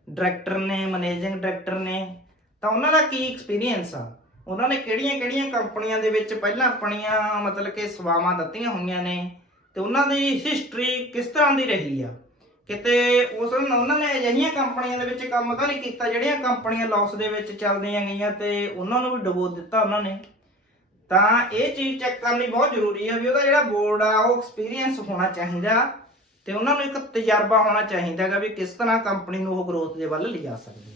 ਡਾਇਰੈਕਟਰ ਨੇ, ਮੈਨੇਜਿੰਗ ਡਾਇਰੈਕਟਰ ਨੇ, ਤਾਂ ਉਹਨਾਂ ਦਾ ਕੀ ਐਕਸਪੀਰੀਅੰਸ ਆ, ਉਹਨਾਂ ਨੇ ਕਿਹੜੀਆਂ ਕੰਪਨੀਆਂ ਦੇ ਵਿੱਚ ਪਹਿਲਾਂ ਆਪਣੀਆਂ ਮਤਲਬ ਕਿ ਸੇਵਾਵਾਂ ਦਿੱਤੀਆਂ ਹੋਈਆਂ ਨੇ, ਤੇ ਉਹਨਾਂ ਦੀ ਹਿਸਟਰੀ ਕਿਸ ਤਰ੍ਹਾਂ ਦੀ ਰਹੀ ਆ। ਕਿਤੇ ਉਹਨਾਂ ਨੇ ਅਜਿਹੀਆਂ ਕੰਪਨੀਆਂ ਦੇ ਵਿੱਚ ਕੰਮ ਤਾਂ ਨਹੀਂ ਕੀਤਾ ਜਿਹੜੀਆਂ ਕੰਪਨੀਆਂ ਲਾਸ ਦੇ ਵਿੱਚ ਚੱਲਦੀਆਂ ਗਈਆਂ ਤੇ ਉਹਨਾਂ ਨੂੰ ਵੀ ਡੁਬੋ ਦਿੱਤਾ ਉਹਨਾਂ ਨੇ। ਤਾਂ ਇਹ ਚੀਜ਼ ਚੈੱਕ ਕਰਨੀ ਬਹੁਤ ਜ਼ਰੂਰੀ ਆ ਵੀ ਉਹਦਾ ਜਿਹੜਾ ਬੋਰਡ ਆ ਉਹ ਐਕਸਪੀਰੀਅੰਸ ਹੋਣਾ ਚਾਹੀਦਾ, ਤੇ ਉਹਨਾਂ ਨੂੰ ਇੱਕ ਤਜਰਬਾ ਹੋਣਾ ਚਾਹੀਦਾ ਹੈਗਾ ਵੀ ਕਿਸ ਤਰ੍ਹਾਂ ਕੰਪਨੀ ਨੂੰ ਉਹ ਗਰੋਥ ਦੇ ਵੱਲ ਲਿਜਾ ਸਕਦੇ ਆ।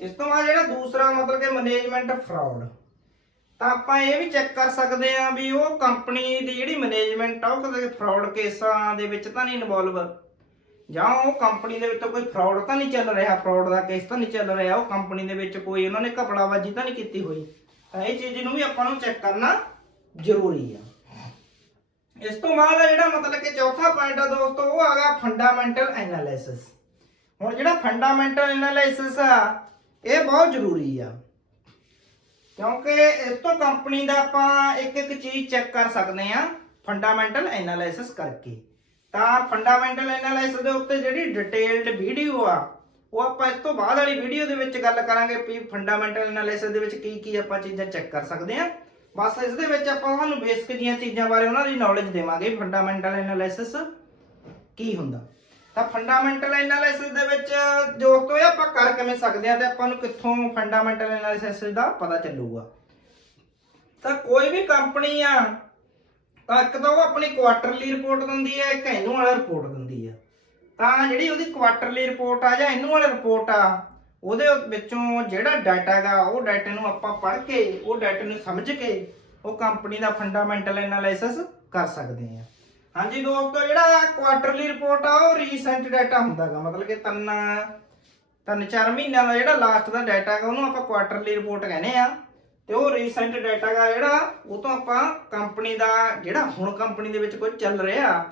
ਇਸ ਤੋਂ ਬਾਅਦ ਜਿਹੜਾ ਦੂਸਰਾ ਮਤਲਬ ਕਿ ਮੈਨੇਜਮੈਂਟ ਫਰਾਡ, ਤਾਂ ਆਪਾਂ ਇਹ ਵੀ ਚੈੱਕ ਕਰ ਸਕਦੇ ਆ ਵੀ ਉਹ ਕੰਪਨੀ ਦੀ ਜਿਹੜੀ ਮੈਨੇਜਮੈਂਟ ਆ ਉਹ ਕਦੇ ਫਰਾਡ ਕੇਸਾਂ ਦੇ ਵਿੱਚ ਤਾਂ ਨਹੀਂ ਇਨਵੋਲਵ, ਜਾਂ ਉਹ ਕੰਪਨੀ ਦੇ ਵਿੱਚ ਕੋਈ ਫਰਾਡ ਤਾਂ ਨਹੀਂ ਚੱਲ ਰਿਹਾ, ਫਰਾਡ ਦਾ ਕੇਸ ਤਾਂ ਨਹੀਂ ਚੱਲ ਰਿਹਾ, ਉਹ ਕੰਪਨੀ ਦੇ ਵਿੱਚ ਕੋਈ ਉਹਨਾਂ ਨੇ ਘਪਲਾਬਾਜ਼ੀ ਤਾਂ ਨਹੀਂ ਕੀਤੀ ਹੋਈ। ਤਾਂ ਇਹ ਚੀਜ਼ ਨੂੰ ਵੀ ਆਪਾਂ ਨੂੰ ਚੈੱਕ ਕਰਨਾ ਜ਼ਰੂਰੀ ਆ। ਇਸ ਤੋਂ ਬਾਅਦ ਜਿਹੜਾ ਮਤਲਬ ਕਿ ਚੌਥਾ ਪੁਆਇੰਟ ਆ ਦੋਸਤੋ, ਉਹ ਆ ਗਿਆ ਫੰਡਾਮੈਂਟਲ ਐਨਾਲਿਸਿਸ। ਹੁਣ ਜਿਹੜਾ ਫੰਡਾਮੈਂਟਲ ਐਨਾਲਿਸਿਸ ਆ ਇਹ ਬਹੁਤ ਜ਼ਰੂਰੀ ਆ, ਕਿਉਂਕਿ ਇਸ ਤੋਂ ਕੰਪਨੀ ਦਾ ਆਪਾਂ ਇੱਕ ਚੀਜ਼ ਚੈੱਕ ਕਰ ਸਕਦੇ ਆ ਫੰਡਾਮੈਂਟਲ ਐਨਾਲਿਸਿਸ ਕਰਕੇ। ਤਾਂ ਫੰਡਾਮੈਂਟਲ ਐਨਾਲਿਸਿਸ ਦੇ ਉੱਤੇ ਜਿਹੜੀ ਡਿਟੇਲਡ ਵੀਡੀਓ ਆ ਉਹ ਆਪਾਂ ਇਸ ਤੋਂ ਬਾਅਦ ਵਾਲੀ ਵੀਡੀਓ ਦੇ ਵਿੱਚ ਗੱਲ ਕਰਾਂਗੇ ਵੀ ਫੰਡਾਮੈਂਟਲ ਐਨਾਲਿਸਿਸ ਦੇ ਵਿੱਚ ਕੀ ਆਪਾਂ ਚੀਜ਼ਾਂ ਚੈੱਕ ਕਰ ਸਕਦੇ ਆ। ਬਸ ਇਸ ਦੇ ਵਿੱਚ ਆਪਾਂ ਤੁਹਾਨੂੰ ਬੇਸਿਕ ਜੀਆਂ ਚੀਜ਼ਾਂ ਬਾਰੇ ਉਹਨਾਂ ਦੀ ਨੌਲੇਜ ਦੇਵਾਂਗੇ, ਫੰਡਾਮੈਂਟਲ ਐਨਾਲਿਸਿਸ ਕੀ ਹੁੰਦਾ। ਤਾਂ ਫੰਡਾਮੈਂਟਲ ਐਨਾਲਿਸਿਸ ਦੇ ਵਿੱਚ ਦੋਸਤੋ ਇਹ ਆਪਾਂ ਕਰ ਕਿਵੇਂ ਸਕਦੇ ਆ, ਤੇ ਆਪਾਂ ਨੂੰ ਕਿੱਥੋਂ ਫੰਡਾਮੈਂਟਲ ਐਨਾਲਿਸਿਸ ਦਾ ਪਤਾ ਚੱਲੂਗਾ। ਤਾਂ ਕੋਈ ਵੀ ਕੰਪਨੀ ਆ ਤਾਂ ਇੱਕ ਤਾਂ ਉਹ ਆਪਣੀ ਕੁਆਟਰਲੀ ਰਿਪੋਰਟ ਦਿੰਦੀ ਹੈ, ਇੱਕ ਐਨੂਅਲ ਰਿਪੋਰਟ ਦਿੰਦੀ ਆ। ਤਾਂ ਜਿਹੜੀ ਉਹਦੀ ਕੁਆਟਰਲੀ ਰਿਪੋਰਟ ਆ ਜਾਂ ਐਨੂਅਲ ਰਿਪੋਰਟ ਆ, ਉਹਦੇ ਵਿੱਚੋਂ ਜਿਹੜਾ ਡਾਟਾ ਹੈਗਾ ਉਹ ਡਾਟੇ ਨੂੰ ਆਪਾਂ ਪੜ੍ਹ ਕੇ, ਉਹ ਡਾਟੇ ਨੂੰ ਸਮਝ ਕੇ ਉਹ ਕੰਪਨੀ ਦਾ ਫੰਡਾਮੈਂਟਲ ਐਨਾਲਿਸਿਸ ਕਰ ਸਕਦੇ ਆ। ਹਾਂਜੀ ਦੋਸਤੋ, ਜਿਹੜਾ ਕੁਆਟਰਲੀ ਰਿਪੋਰਟ ਆ ਉਹ ਰੀਸੈਂਟ ਡਾਟਾ ਹੁੰਦਾ ਗਾ, ਮਤਲਬ ਕਿ 3-4 ਮਹੀਨਿਆਂ ਦਾ ਜਿਹੜਾ ਲਾਸਟ ਦਾ ਡਾਟਾ ਹੈਗਾ ਉਹਨੂੰ ਆਪਾਂ ਕੁਆਟਰਲੀ ਰਿਪੋਰਟ ਕਹਿੰਦੇ ਆ। ਤੇ ਉਹ ਰੀਸੈਂਟ ਡਾਟਾ ਹੈਗਾ ਜਿਹੜਾ ਉਹ ਤੋਂ ਆਪਾਂ ਕੰਪਨੀ ਦਾ ਜਿਹੜਾ ਹੁਣ ਕੰਪਨੀ ਦੇ ਵਿੱਚ ਕੁਝ ਚੱਲ ਰਿਹਾ,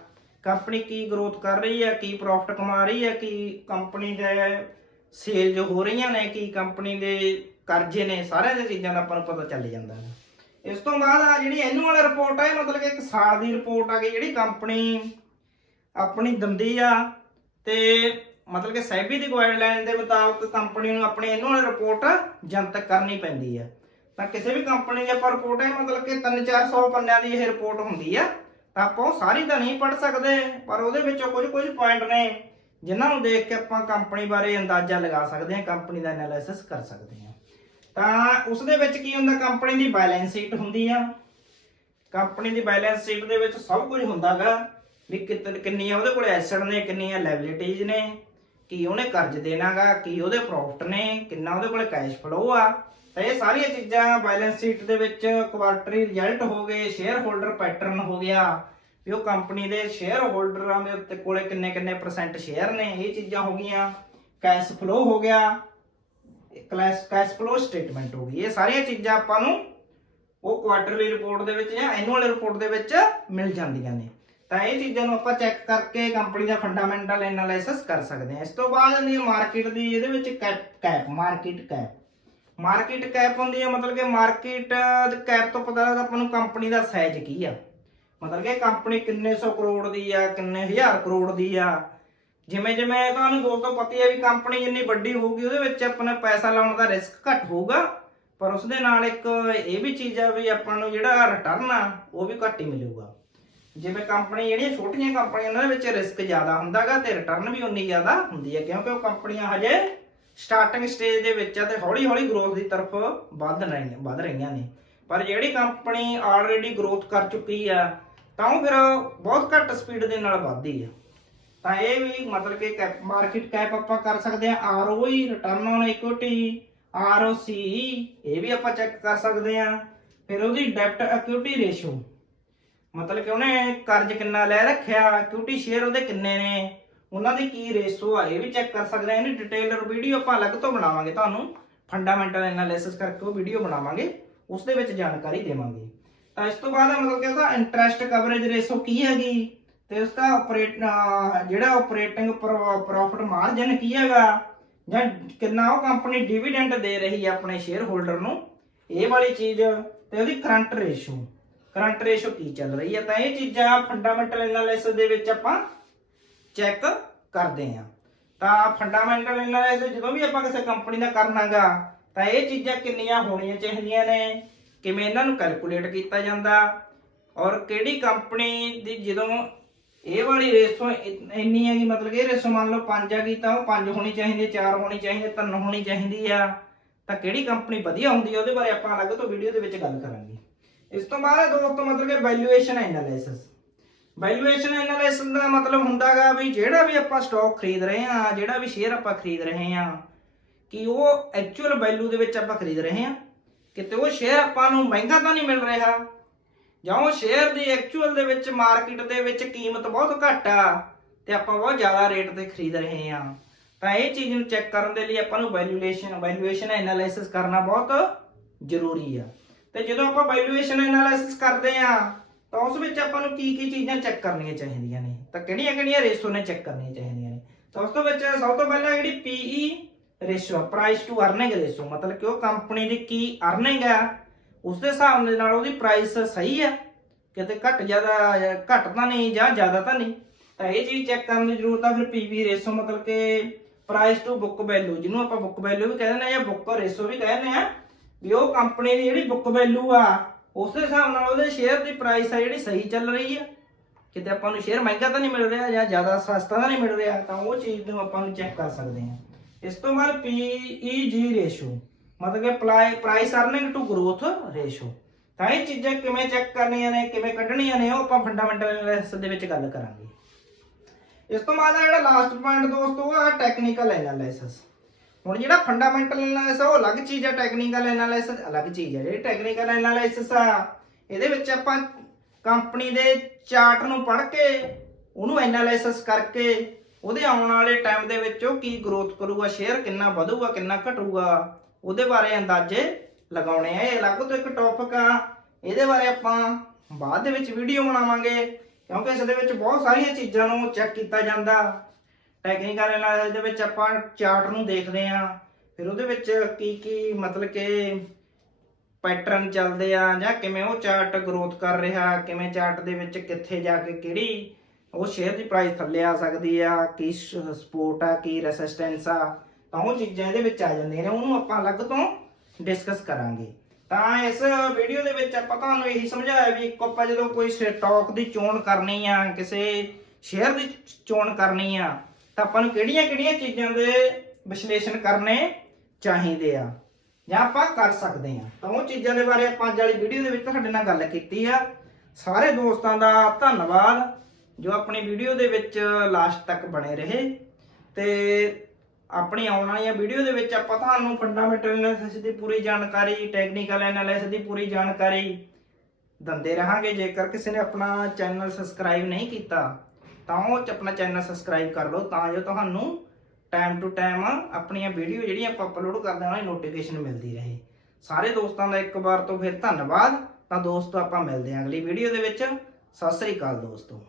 ਕੰਪਨੀ ਕੀ ਗਰੋਥ ਕਰ ਰਹੀ ਹੈ, ਕੀ ਪ੍ਰੋਫਿਟ ਕਮਾ ਰਹੀ ਹੈ, ਕੀ ਕੰਪਨੀ ਦੇ ਸੇਲ ਜੋ ਹੋ ਰਹੀਆਂ ਨੇ, ਕੀ ਕੰਪਨੀ ਦੇ ਕਰਜ਼ੇ ਨੇ, ਸਾਰਿਆਂ ਦੀਆਂ ਚੀਜ਼ਾਂ ਦਾ ਆਪਾਂ ਨੂੰ ਪਤਾ ਚੱਲ ਜਾਂਦਾ ਹੈ। ਇਸ ਤੋਂ ਬਾਅਦ ਆ ਜਿਹੜੀ ਐਨੂਅਲ ਰਿਪੋਰਟ ਹੈ, ਮਤਲਬ ਕਿ 1 ਸਾਲ ਦੀ ਰਿਪੋਰਟ ਆ ਗਈ ਜਿਹੜੀ ਕੰਪਨੀ ਆਪਣੀ ਦਿੰਦੀ ਆ, ਤੇ ਮਤਲਬ ਕਿ ਸੈਬੀ ਦੀ ਗਾਈਡਲਾਈਨ ਦੇ ਮੁਤਾਬਕ ਕੰਪਨੀ ਨੂੰ ਆਪਣੀ ਐਨੂਅਲ ਰਿਪੋਰਟ ਜਨਤਕ ਕਰਨੀ ਪੈਂਦੀ ਆ। ਤਾਂ ਕਿਸੇ ਵੀ ਕੰਪਨੀ ਦੀ ਆਪਾਂ ਰਿਪੋਰਟ ਹੈ ਮਤਲਬ ਕਿ 300-400 ਪੰਨਿਆਂ ਦੀ ਇਹ ਰਿਪੋਰਟ ਹੁੰਦੀ ਆ। ਤਾਂ ਆਪਾਂ ਉਹ ਸਾਰੀ ਤਾਂ ਨਹੀਂ ਪੜ੍ਹ ਸਕਦੇ, ਪਰ ਉਹਦੇ ਵਿੱਚੋਂ ਕੁਝ ਪੁਆਇੰਟ ਨੇ ਜਿਨ੍ਹਾਂ ਨੂੰ ਦੇਖ ਕੇ ਆਪਾਂ ਕੰਪਨੀ ਬਾਰੇ ਅੰਦਾਜ਼ਾ ਲਗਾ ਸਕਦੇ ਹਾਂ, ਕੰਪਨੀ ਦਾ ਐਨਾਲਿਸਿਸ ਕਰ ਸਕਦੇ ਹਾਂ। ਤਾਂ ਉਸ ਦੇ ਵਿੱਚ ਕੀ ਹੁੰਦਾ, ਕੰਪਨੀ ਦੀ ਬੈਲੈਂਸ ਸ਼ੀਟ ਹੁੰਦੀ ਆ। ਕੰਪਨੀ ਦੀ ਬੈਲੈਂਸ ਸ਼ੀਟ ਦੇ ਵਿੱਚ ਸਭ ਕੁਝ ਹੁੰਦਾਗਾ ਵੀ ਕਿੰਨੀਆਂ ਉਹਦੇ ਕੋਲ ਐਸੈਟ ਨੇ, ਕਿੰਨੀਆਂ ਲਾਇਬਿਲਿਟੀਜ਼ ਨੇ, ਕੀ ਉਹਨੇ ਕਰਜ਼ ਦੇਣਾਗਾ, ਕੀ ਉਹਦੇ ਪ੍ਰੋਫਿਟ ਨੇ, ਕਿੰਨਾ ਉਹਦੇ ਕੋਲ ਕੈਸ਼ ਫਲੋ ਆ। ਤਾਂ ਇਹ ਸਾਰੀਆਂ ਚੀਜ਼ਾਂ ਬੈਲੈਂਸ ਸ਼ੀਟ ਦੇ ਵਿੱਚ, ਕੁਆਰਟਰੀ ਰਿਜ਼ਲਟ ਹੋ ਗਏ, ਸ਼ੇਅਰ ਹੋਲਡਰ ਪੈਟਰਨ ਹੋ ਗਿਆ ਵੀ ਉਹ ਕੰਪਨੀ ਦੇ ਸ਼ੇਅਰ ਹੋਲਡਰਾਂ ਦੇ ਉੱਤੇ ਕੋਲੇ ਕਿੰਨੇ % ਸ਼ੇਅਰ ਨੇ, ਇਹ ਚੀਜ਼ਾਂ ਹੋ ਗਈਆਂ। ਕੈਸ਼ ਫਲੋ ਹੋ ਗਿਆ, ਕੈਸ਼ ਫਲੋ ਸਟੇਟਮੈਂਟ ਹੋ ਗਈ। ਇਹ ਸਾਰੀਆਂ ਚੀਜ਼ਾਂ ਆਪਾਂ ਨੂੰ ਉਹ ਕੁਆਟਰਲੀ ਰਿਪੋਰਟ ਦੇ ਵਿੱਚ ਜਾਂ ਐਨੂਅਲ ਰਿਪੋਰਟ ਦੇ ਵਿੱਚ ਮਿਲ ਜਾਂਦੀਆਂ ਨੇ। ਤਾਂ ਇਹ ਚੀਜ਼ਾਂ ਨੂੰ ਆਪਾਂ ਚੈੱਕ ਕਰਕੇ ਕੰਪਨੀ ਦਾ ਫੰਡਾਮੈਂਟਲ ਐਨਾਲਿਸਿਸ ਕਰ ਸਕਦੇ ਹਾਂ। ਇਸ ਤੋਂ ਬਾਅਦ ਆਉਂਦੀ ਹੈ ਮਾਰਕੀਟ ਦੀ, ਇਹਦੇ ਵਿੱਚ ਮਾਰਕੀਟ ਕੈਪ ਹੁੰਦੀ ਹੈ, ਮਤਲਬ ਕਿ ਮਾਰਕੀਟ ਕੈਪ ਤੋਂ ਪਤਾ ਲੱਗਦਾ ਆਪਾਂ ਨੂੰ ਕੰਪਨੀ ਦਾ ਸਾਈਜ਼ ਕੀ ਆ, ਮਤਲਬ ਕਿ ਕੰਪਨੀ ਕਿੰਨੇ 100 ਕਰੋੜ ਦੀ ਆ, ਕਿੰਨੇ 1000 ਕਰੋੜ ਦੀ ਆ। ਜਿਵੇਂ ਤੁਹਾਨੂੰ ਦੋਸਤੋ ਪਤਾ ਹੈ ਵੀ ਕੰਪਨੀ ਜਿੰਨੀ ਵੱਡੀ ਹੋਊਗੀ ਉਹਦੇ ਵਿੱਚ ਆਪਣਾ ਪੈਸਾ ਲਾਉਣ ਦਾ ਰਿਸਕ ਘੱਟ ਹੋਊਗਾ, ਪਰ ਉਸਦੇ ਨਾਲ ਇੱਕ ਇਹ ਵੀ ਚੀਜ਼ ਆ ਵੀ ਆਪਾਂ ਨੂੰ ਜਿਹੜਾ ਰਿਟਰਨ ਆ ਉਹ ਵੀ ਘੱਟ ਹੀ ਮਿਲੂਗਾ। ਜਿਵੇਂ ਕੰਪਨੀ ਜਿਹੜੀਆਂ ਛੋਟੀਆਂ ਕੰਪਨੀਆਂ ਉਹਨਾਂ ਦੇ ਵਿੱਚ ਰਿਸਕ ਜ਼ਿਆਦਾ ਹੁੰਦਾਗਾ ਤੇ ਰਿਟਰਨ ਵੀ ਉਨੀ ਜ਼ਿਆਦਾ ਹੁੰਦੀ ਹੈ, ਕਿਉਂਕਿ ਉਹ ਕੰਪਨੀਆਂ ਹਜੇ ਸਟਾਰਟਿੰਗ ਸਟੇਜ ਦੇ ਵਿੱਚ ਆ ਤੇ ਹੌਲੀ ਗਰੋਥ ਦੀ ਤਰਫ ਵੱਧ ਰਹੀਆਂ ਨੇ। ਪਰ ਜਿਹੜੀ ਕੰਪਨੀ ਆਲਰੇਡੀ ਗਰੋਥ ਕਰ ਚੁੱਕੀ ਆ ਤਾਂ ਉਹ ਫਿਰ ਬਹੁਤ ਘੱਟ ਸਪੀਡ ਦੇ ਨਾਲ ਵੱਧਦੀ ਆ। ਤਾਂ ਇਹ ਵੀ ਮਤਲਬ ਕਿ ਮਾਰਕੀਟ ਕੈਪ ਆਪਾਂ ਕਰ ਸਕਦੇ ਆ, ROE return on equity, ROCE ਇਹ ਵੀ ਆਪਾਂ ਚੈੱਕ ਕਰ ਸਕਦੇ ਆ। ਫਿਰ ਉਹਦੀ ਡੈਪਟ ਇਕੁਇਟੀ ਰੇਸ਼ੋ, ਮਤਲਬ ਕਿ ਉਹਨੇ ਕਰਜ਼ ਕਿੰਨਾ ਲੈ ਰੱਖਿਆ, ਇਕੁਇਟੀ ਸ਼ੇਅਰ ਉਹਦੇ ਕਿੰਨੇ ਨੇ, ਉਹਨਾਂ ਦੀ ਕੀ ਰੇਸ਼ੋ ਆ, ਇਹ ਵੀ ਚੈੱਕ ਕਰ ਸਕਦੇ ਆ। ਇਹਦੀ ਡਿਟੇਲਰ ਵੀਡੀਓ ਆਪਾਂ ਅਲੱਗ ਤੋਂ ਬਣਾਵਾਂਗੇ, ਤੁਹਾਨੂੰ ਫੰਡਾਮੈਂਟਲ ਐਨਾਲਿਸਿਸ ਕਰਕੇ ਉਹ ਵੀਡੀਓ ਬਣਾਵਾਂਗੇ, ਉਸ ਦੇ ਵਿੱਚ ਜਾਣਕਾਰੀ ਦੇਵਾਂਗੇ। ਤਾਂ ਇਸ ਤੋਂ ਬਾਅਦ ਮਤਲਬ ਕਿ ਉਹਦਾ ਇੰਟਰਸਟ ਕਵਰੇਜ ਰੇਸ਼ੋ ਕੀ ਹੈਗੀ, ਤੇ ਉਸਦਾ ਜਿਹੜਾ ਆਪਰੇਟਿੰਗ ਪ੍ਰੋਫਿਟ ਮਾਰਜਨ ਕੀ ਹੈਗਾ, ਜਾਂ ਕਿੰਨਾ ਉਹ ਕੰਪਨੀ ਡਿਵੀਡੈਂਡ ਦੇ ਰਹੀ ਹੈ ਆਪਣੇ ਸ਼ੇਅਰ ਹੋਲਡਰ ਨੂੰ, ਇਹ ਵਾਲੀ ਚੀਜ਼, ਤੇ ਉਹਦੀ ਕਰੰਟ ਰੇਸ਼ੋ ਕੀ ਚੱਲ ਰਹੀ ਹੈ। ਤਾਂ ਇਹ ਚੀਜ਼ਾਂ ਫੰਡਾਮੈਂਟਲ ਐਨਾਲਿਸਿਸ ਦੇ ਵਿੱਚ ਆਪਾਂ ਚੈੱਕ ਕਰਦੇ ਹਾਂ। ਤਾਂ ਫੰਡਾਮੈਂਟਲ ਐਨਾਲਿਸਿਸ ਜਦੋਂ ਵੀ ਆਪਾਂ ਕਿਸੇ ਕੰਪਨੀ ਦਾ ਕਰਨਾਗਾ, ਤਾਂ ਇਹ ਚੀਜ਼ਾਂ ਕਿੰਨੀਆਂ ਹੋਣੀਆਂ ਚਾਹੀਦੀਆਂ ਨੇ, ਕਿਵੇਂ ਇਹਨਾਂ ਨੂੰ ਕੈਲਕੂਲੇਟ ਕੀਤਾ ਜਾਂਦਾ, ਔਰ ਕਿਹੜੀ ਕੰਪਨੀ ਦੀ ਜਦੋਂ ਇਹ ਵਾਲੀ ਰੇਸ਼ੋ ਇੰਨੀ ਹੈਗੀ, ਮਤਲਬ ਕਿ ਇਹ ਰੇਸ਼ੋ ਮੰਨ ਲਓ 5 ਹੈਗੀ ਤਾਂ ਉਹ 5 ਹੋਣੀ ਚਾਹੀਦੀ ਹੈ, 4 ਹੋਣੀ ਚਾਹੀਦੀ ਹੈ, 3 ਹੋਣੀ ਚਾਹੀਦੀ ਆ, ਤਾਂ ਕਿਹੜੀ ਕੰਪਨੀ ਵਧੀਆ ਹੁੰਦੀ ਹੈ, ਉਹਦੇ ਬਾਰੇ ਆਪਾਂ ਅਲੱਗ ਤੋਂ ਵੀਡੀਓ ਦੇ ਵਿੱਚ ਗੱਲ ਕਰਾਂਗੇ। ਇਸ ਤੋਂ ਬਾਅਦ ਦੋਸਤੋ ਮਤਲਬ ਕਿ ਵੈਲਿਊਏਸ਼ਨ ਐਨਾਲਿਸਿਸ ਦਾ ਮਤਲਬ ਹੁੰਦਾਗਾ ਵੀ ਜਿਹੜਾ ਵੀ ਆਪਾਂ ਸਟਾਕ ਖਰੀਦ ਰਹੇ ਹਾਂ, ਜਿਹੜਾ ਵੀ ਸ਼ੇਅਰ ਆਪਾਂ ਖਰੀਦ ਰਹੇ ਹਾਂ, ਕਿ ਉਹ ਐਕਚੁਅਲ ਵੈਲਿਊ ਦੇ ਵਿੱਚ ਆਪਾਂ ਖਰੀਦ ਰਹੇ ਹਾਂ, ਕਿਤੇ ਉਹ ਸ਼ੇਅਰ ਆਪਾਂ ਨੂੰ ਮਹਿੰਗਾ ਤਾਂ ਨਹੀਂ ਮਿਲ ਰਿਹਾ, ਜਾਂ ਉਹ ਸ਼ੇਅਰ ਦੀ ਐਕਚੁਅਲ ਦੇ ਵਿੱਚ ਮਾਰਕੀਟ ਦੇ ਵਿੱਚ ਕੀਮਤ ਬਹੁਤ ਘੱਟ ਆ ਤੇ ਆਪਾਂ ਬਹੁਤ ਜ਼ਿਆਦਾ ਰੇਟ ਤੇ ਖਰੀਦ ਰਹੇ ਹਾਂ। ਤਾਂ ਇਹ ਚੀਜ਼ ਨੂੰ ਚੈੱਕ ਕਰਨ ਦੇ ਲਈ ਆਪਾਂ ਨੂੰ ਵੈਲਿਊਏਸ਼ਨ ਐਨਾਲਿਸਿਸ ਕਰਨਾ ਬਹੁਤ ਜ਼ਰੂਰੀ ਆ। ਤੇ ਜਦੋਂ ਆਪਾਂ ਵੈਲਿਊਏਸ਼ਨ ਐਨਾਲਿਸਿਸ ਕਰਦੇ ਆ, ਤਾਂ ਉਸ ਵਿੱਚ ਆਪਾਂ ਨੂੰ ਕੀ ਚੀਜ਼ਾਂ ਚੈੱਕ ਕਰਨੀਆਂ ਚਾਹੀਦੀਆਂ ਨੇ, ਤਾਂ ਕਿਹੜੀਆਂ ਰੇਸ਼ੋ ਨੇ ਚੈੱਕ ਕਰਨੀਆਂ ਚਾਹੀਦੀਆਂ ਨੇ। ਤਾਂ ਉਸ ਤੋਂ ਵਿੱਚ ਸਭ ਤੋਂ ਪਹਿਲਾਂ ਜਿਹੜੀ PE ratio, price to earning ratio, ਮਤਲਬ ਕਿ ਉਹ ਕੰਪਨੀ ਦੀ ਕੀ ਅਰਨਿੰਗ ਆ, ਉਸ ਦੇ ਹਿਸਾਬ ਦੇ ਨਾਲ ਉਹਦੀ ਪ੍ਰਾਈਸ ਸਹੀ ਆ, ਕਿਤੇ ਘੱਟ ਤਾਂ ਨਹੀਂ ਜਾਂ ਜ਼ਿਆਦਾ ਤਾਂ ਨਹੀਂ, ਤਾਂ ਇਹ ਚੀਜ਼ ਚੈੱਕ ਕਰਨ ਦੀ ਜ਼ਰੂਰਤ ਆ। ਫਿਰ PB ਰੇਸ਼ੋ ਮਤਲਬ ਕਿ ਪ੍ਰਾਈਸ ਟੂ ਬੁੱਕ ਵੈਲਿਊ, ਜਿਹਨੂੰ ਆਪਾਂ ਬੁੱਕ ਵੈਲਿਊ ਵੀ ਕਹਿੰਦੇ ਨੇ ਜਾਂ ਬੁੱਕ ਰੇਸ਼ੋ ਵੀ ਕਹਿੰਦੇ ਆ, ਵੀ ਉਹ ਕੰਪਨੀ ਦੀ ਜਿਹੜੀ ਬੁੱਕ ਵੈਲਿਊ ਆ ਉਸ ਦੇ ਹਿਸਾਬ ਨਾਲ ਉਹਦੇ ਸ਼ੇਅਰ ਦੀ ਪ੍ਰਾਈਸ ਆ ਜਿਹੜੀ ਸਹੀ ਚੱਲ ਰਹੀ ਆ, ਕਿਤੇ ਆਪਾਂ ਨੂੰ ਸ਼ੇਅਰ ਮਹਿੰਗਾ ਤਾਂ ਨਹੀਂ ਮਿਲ ਰਿਹਾ ਜਾਂ ਜ਼ਿਆਦਾ ਸਸਤਾ ਤਾਂ ਨਹੀਂ ਮਿਲ ਰਿਹਾ, ਤਾਂ ਉਹ ਚੀਜ਼ ਨੂੰ ਆਪਾਂ ਨੂੰ ਚੈੱਕ ਕਰ ਸਕਦੇ ਹਾਂ। ਇਸ ਤੋਂ ਬਾਅਦ PEG ਰੇਸ਼ੋ, ਮਤਲਬ ਕਿ price earning to growth ratio. ਤਾਂ ਇਹ ਚੀਜ਼ਾਂ ਕਿਵੇਂ ਚੈੱਕ ਕਰਨੀਆਂ ਨੇ, ਕਿਵੇਂ ਕੱਢਣੀਆਂ ਨੇ, ਉਹ ਆਪਾਂ ਫੰਡਾਮੈਂਟਲ ਐਨਾਲਿਸਿਸ ਦੇ ਵਿੱਚ ਗੱਲ ਕਰਾਂਗੇ। ਇਸ ਤੋਂ ਬਾਅਦ ਜਿਹੜਾ ਲਾਸਟ ਪੁਆਇੰਟ ਦੋਸਤੋ ਆ ਟੈਕਨੀਕਲ ਐਨਾਲਿਸਿਸ। ਹੁਣ ਜਿਹੜਾ ਫੰਡਾਮੈਂਟਲ ਐਨਾਲਿਸਿਸ ਉਹ ਅਲੱਗ ਚੀਜ਼ ਹੈ, ਟੈਕਨੀਕਲ ਐਨਾਲਿਸਿਸ ਅਲੱਗ ਚੀਜ਼ ਹੈ। ਜਿਹੜੀ ਟੈਕਨੀਕਲ ਐਨਾਲਿਸਿਸ ਆ, ਇਹਦੇ ਵਿੱਚ ਆਪਾਂ ਕੰਪਨੀ ਦੇ ਚਾਰਟ ਨੂੰ ਪੜ੍ਹ ਕੇ ਉਹਨੂੰ ਐਨਾਲਿਸਿਸ ਕਰਕੇ ਉਹਦੇ ਆਉਣ ਵਾਲੇ ਟਾਈਮ ਦੇ ਵਿੱਚ ਉਹ ਕੀ ਗਰੋਥ ਕਰੂਗਾ, ਸ਼ੇਅਰ ਕਿੰਨਾ ਵਧੂਗਾ ਕਿੰਨਾ ਘਟੂਗਾ, ਉਹਦੇ ਬਾਰੇ ਅੰਦਾਜ਼ੇ ਲਗਾਉਣੇ ਆ। ਇਹ ਅਲੱਗ ਤੋਂ ਇੱਕ ਟੌਪਿਕ ਆ, ਇਹਦੇ ਬਾਰੇ ਆਪਾਂ ਬਾਅਦ ਦੇ ਵਿੱਚ ਵੀਡੀਓ ਬਣਾਵਾਂਗੇ, ਕਿਉਂਕਿ ਇਸ ਦੇ ਵਿੱਚ ਬਹੁਤ ਸਾਰੀਆਂ ਚੀਜ਼ਾਂ ਨੂੰ ਚੈੱਕ ਕੀਤਾ ਜਾਂਦਾ। ਟੈਕਨੀਕਲ ਐਨਾਲਿਸਿਸ ਦੇ ਵਿੱਚ ਆਪਾਂ ਚਾਰਟ ਨੂੰ ਦੇਖਦੇ ਆ, ਫਿਰ ਉਹਦੇ ਵਿੱਚ ਕੀ ਮਤਲਬ ਕਿ ਪੈਟਰਨ ਚੱਲਦੇ ਆ, ਜਾਂ ਕਿਵੇਂ ਉਹ ਚਾਰਟ ਗਰੋਥ ਕਰ ਰਿਹਾ, ਕਿਵੇਂ ਚਾਰਟ ਦੇ ਵਿੱਚ ਕਿੱਥੇ ਜਾ ਕੇ ਕਿਹੜੀ ਉਹ ਸ਼ੇਅਰ ਦੀ ਪ੍ਰਾਈਸ ਥੱਲੇ ਆ ਸਕਦੀ ਆ, ਕੀ ਸਪੋਰਟ ਆ, ਕੀ ਰੈਸਿਸਟੈਂਸ ਆ, ਤਾਂ ਉਹ ਚੀਜ਼ਾਂ ਇਹਦੇ ਵਿੱਚ ਆ ਜਾਂਦੀਆਂ ਨੇ, ਉਹਨੂੰ ਆਪਾਂ ਅਲੱਗ ਤੋਂ ਡਿਸਕਸ ਕਰਾਂਗੇ। ਤਾਂ ਇਸ ਵੀਡੀਓ ਦੇ ਵਿੱਚ ਆਪਾਂ ਤੁਹਾਨੂੰ ਇਹੀ ਸਮਝਾਇਆ ਵੀ ਇੱਕ ਆਪਾਂ ਜਦੋਂ ਕੋਈ ਸਟਾਕ ਦੀ ਚੋਣ ਕਰਨੀ ਆ, ਕਿਸੇ ਸ਼ੇਅਰ ਦੀ ਚੋਣ ਕਰਨੀ ਆ, ਤਾਂ ਆਪਾਂ ਨੂੰ ਕਿਹੜੀਆਂ ਚੀਜ਼ਾਂ ਦੇ ਵਿਸ਼ਲੇਸ਼ਣ ਕਰਨੇ ਚਾਹੀਦੇ ਆ ਜਾਂ ਆਪਾਂ ਕਰ ਸਕਦੇ ਆ। ਤਾਂ ਉਹ ਚੀਜ਼ਾਂ ਦੇ ਬਾਰੇ ਆਪਾਂ ਅੱਜ ਵਾਲੀ ਵੀਡੀਓ ਦੇ ਵਿੱਚ ਤੁਹਾਡੇ ਨਾਲ ਗੱਲ ਕੀਤੀ ਆ। ਸਾਰੇ ਦੋਸਤਾਂ ਦਾ ਧੰਨਵਾਦ ਜੋ ਆਪਣੀ ਵੀਡੀਓ ਦੇ ਵਿੱਚ ਲਾਸਟ ਤੱਕ ਬਣੇ ਰਹੇ, ਤੇ ਆਪਣੀ ਆਉਣ ਵਾਲੀਆਂ ਵੀਡੀਓ ਦੇ ਵਿੱਚ ਆਪਾਂ ਤੁਹਾਨੂੰ ਫੰਡਾਮੈਂਟਲ ਐਨਾਲਿਸਿਸ ਦੀ ਪੂਰੀ ਜਾਣਕਾਰੀ, ਟੈਕਨੀਕਲ ਐਨਾਲਿਸਿਸ ਦੀ ਪੂਰੀ ਜਾਣਕਾਰੀ ਦਿੰਦੇ ਰਹਾਂਗੇ। ਜੇਕਰ ਕਿਸੇ ਨੇ ਆਪਣਾ ਚੈਨਲ ਸਬਸਕ੍ਰਾਈਬ ਨਹੀਂ ਕੀਤਾ ਤਾਂ ਉਹ ਆਪਣਾ ਚੈਨਲ ਸਬਸਕ੍ਰਾਈਬ ਕਰ ਲਓ, ਤਾਂ ਜੋ ਤੁਹਾਨੂੰ ਟਾਈਮ ਟੂ ਟਾਈਮ ਆਪਣੀਆਂ ਵੀਡੀਓ ਜਿਹੜੀਆਂ ਆਪਾਂ ਅਪਲੋਡ ਕਰਦੇ ਹਾਂ ਉਹਨਾਂ ਦੀ ਨੋਟੀਫਿਕੇਸ਼ਨ ਮਿਲਦੀ ਰਹੇ। ਸਾਰੇ ਦੋਸਤਾਂ ਦਾ ਇੱਕ ਵਾਰ ਤੋਂ ਫਿਰ ਧੰਨਵਾਦ। ਤਾਂ ਦੋਸਤੋ ਆਪਾਂ ਮਿਲਦੇ ਹਾਂ ਅਗਲੀ ਵੀਡੀਓ ਦੇ ਵਿੱਚ। ਸਤਿ ਸ੍ਰੀ ਅਕਾਲ ਦੋਸਤੋ।